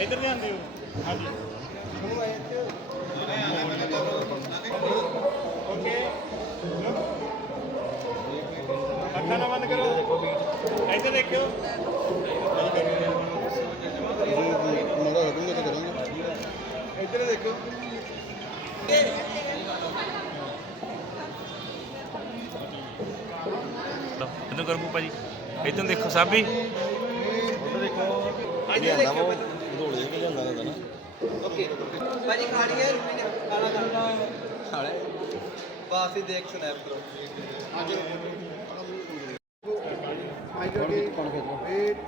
ਇੱਧਰ ਜਾਂਦੇ ਹੋ ਹਾਂਜੀ ਓਕੇ ਅੱਖਾਂ ਨਾ ਬੰਦ ਕਰੋ ਇੱਧਰ ਦੇਖਿਓ ਮਾੜਾ ਲੱਗੂਗਾ ਤਾਂ ਕਰਾਂਗੇ ਇੱਧਰ ਦੇਖੋ ਇਦੋਂ ਕਰੋ ਭਾਜੀ ਇਦੋਂ ਦੇਖੋ ਸਾਬੀ ਲਿਆਂਦਾ ਵਾ ਢੋਲੇ ਕਿ ਲਿਆਂਦਾ ਹੁੰਦਾ ਨਾ। ਭਾਜੀ ਖਾਣੀ ਹੈ ਰੁਪਏ ਨੇ ਕਾਲਾ ਕਰਨਾ ਖਾਲੇ ਬਸ ਹੀ ਦੇਖ ਸਨੈਪ ਕਰੋ।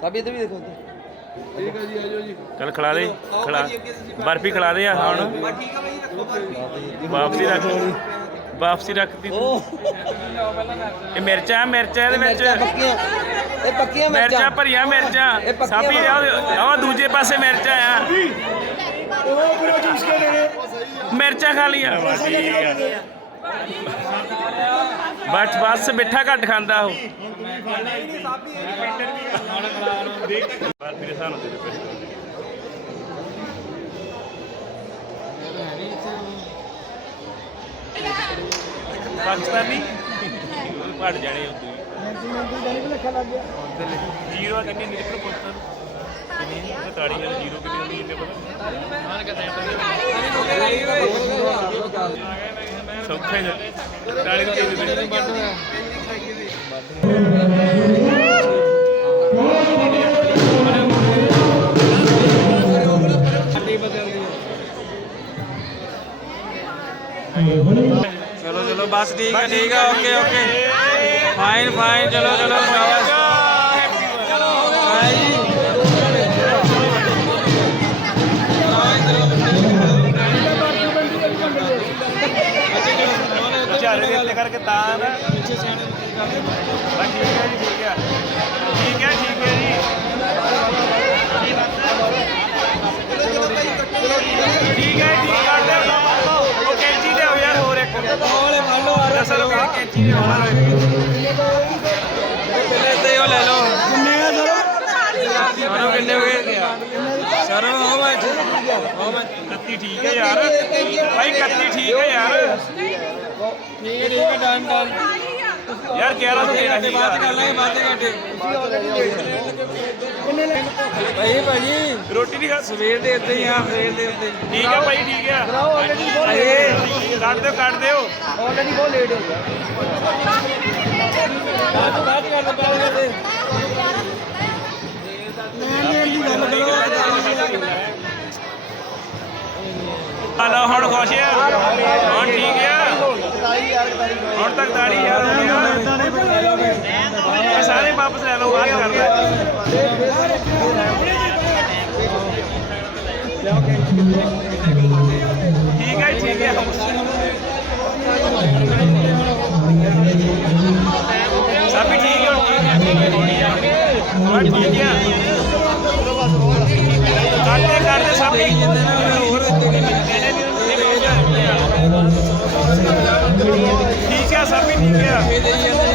ਸਾਬੀ ਇੱਧਰ ਵੀ ਦੇਖੋ ਠੀਕ ਹੈ ਜੀ ਆਜੋ ਜੀ। ਚੱਲ ਖਿਲਾ ਦੇ ਖਿਲਾ। ਬਰਫੀ ਖਿਲਾ ਦੇ ਆ ਹੁਣ। ਬਾ ਠੀਕ ਆ ਭਾਈ ਰੱਖੋ ਬਰਫੀ। ਵਾਪਸੀ ਰੱਖ। ਵਾਪਸੀ ਰੱਖਦੀ ਤੂੰ। ਇਹ ਮਿਰਚਾਂ ਮਿਰਚਾਂ ਇਹਦੇ ਵਿੱਚ। ਪੱਕੀਆਂ। ਇਹ ਪੱਕੀਆਂ ਮਿਰਚਾਂ। ਭਰੀਆਂ ਮਿਰਚਾਂ। ਇਹ ਪੱਕੀਆਂ ਸਾਬੀ ਆਹ ਦੂਜੇ ਪਾਸੇ ਮਿਰਚਾਂ ਆ। ਉਹ ਪੂਰਾ ਜੂਸ ਕੇ ਦੇ ਦੇ ਮਿਰਚਾਂ ਖਾ ਲੀਆਂ ਬਸ ਬਸ ਮਿੱਠਾ ਘੱਟ ਖਾਂਦਾ ਉਹ। ਬਰਫੀ ਦੇ ਸਾਨੂੰ ਦੇ ਦੇ ਪੈਸੇ ਪਾਕਿਸਤਾਨੀ ਉਹ ਪੜ ਜਾਣੇ ਉਦੋਂ ਜੀਰੋ ਆ ਕਿੰਨੀ ਨਿਕਲ ਪੁੱਤਰ ਕਿੰਨੀ? ਤੇ ਤਾੜੀ ਵਾਲੀ ਜੀਰੋ ਕਿੰਨੀ ਹੁੰਦੀ ਇੰਨੇ ਪਤਾ ਸੌਖਾ ਹੀ ਹੈ। ਤਾੜੀ ਨੂੰ ਦੇ ਦੇ। ਚਲੋ ਬਸ ਠੀਕ ਹੈ ਠੀਕ ਹੈ, ਓਕੇ ਓਕੇ। ਫਾਈਨ ਫਾਈਨ ਚਲੋ ਚਲੋ ਕਰਕੇ ਤਾਂ ਨਾ ਪਿੱਛੇ ਸਿਆਣੇ ਬਸ ਠੀਕ ਹੈ ਜੀ, ਠੀਕ ਹੈ। ਠੀਕ ਹੈ ਠੀਕ ਹੈ। ਦੱਸੋ ਕਿ ਕੈਂਚੀ ਲਿਆਓ ਤੇ ਉਹ ਲੈ ਲਓ ਕਿੰਨੇ ਆ ਸਰ ਸਰ ਕਿੰਨੇ ਹੋ ਗਏ ਸਰ ਹੋ ਮੈਂ ਹੋ ਮੈਂ 31 ਠੀਕ ਹੈ ਯਾਰ ਭਾਈ 31 ਠੀਕ ਹੈ ਯਾਰ ਠੀਕ ਹੈ ਠੀਕ ਹੈ ਡਨ ਡਨ ਯਾਰ 11 ਤੋਂ ਦੇਣਾ ਘੰਟੇ ਬਾਅਦ ਕਰ ਲਾਂਗੇ ਬਾਅਦ ਦੇ ਘੰਟੇ ਭਾਈ ਭਾਜੀ ਰੋਟੀ ਨਹੀਂ ਖਾ ਸਵੇਰ ਦੇ ਉੱਤੇ ਹੀ ਆ ਸਵੇਰ ਦੇ ਉੱਤੇ ਠੀਕ ਹੈ ਭਾਈ ਠੀਕ ਹੈ ਕੱਢ ਦਿਓ ਕੱਢ ਦਿਓ। ਆਲਰੇਡੀ ਬਹੁਤ ਲੇਟ ਹੋ ਗਿਆ। ਬਾਅਦ ਬਾਅਦ ਕਰ ਦੋ ਬਾਅਦ ਕਰਦੇ ਹਲੋ ਹੁਣ ਖੁਸ਼ ਆ? ਹੁਣ ਠੀਕ ਆ? ਹੁਣ ਤੱਕ ਦਾੜੀ ਯਾਰ ਹੋ ਗਿਆ। ਸਾਰੇ ਵਾਪਸ ਲੈ ਲਓ ਬਾਅਦ ਠੀਕ ਹੈ ਠੀਕ ਹੈ ਸਭ ਵੀ ਠੀਕ ਹੈ ਹੁਣ ਠੀਕ ਹੈ ਕਰਦੇ ਕਰਦੇ ਸਭ ਵੀ ਠੀਕ ਹੈ ਸਭ ਵੀ ਠੀਕ ਹੈ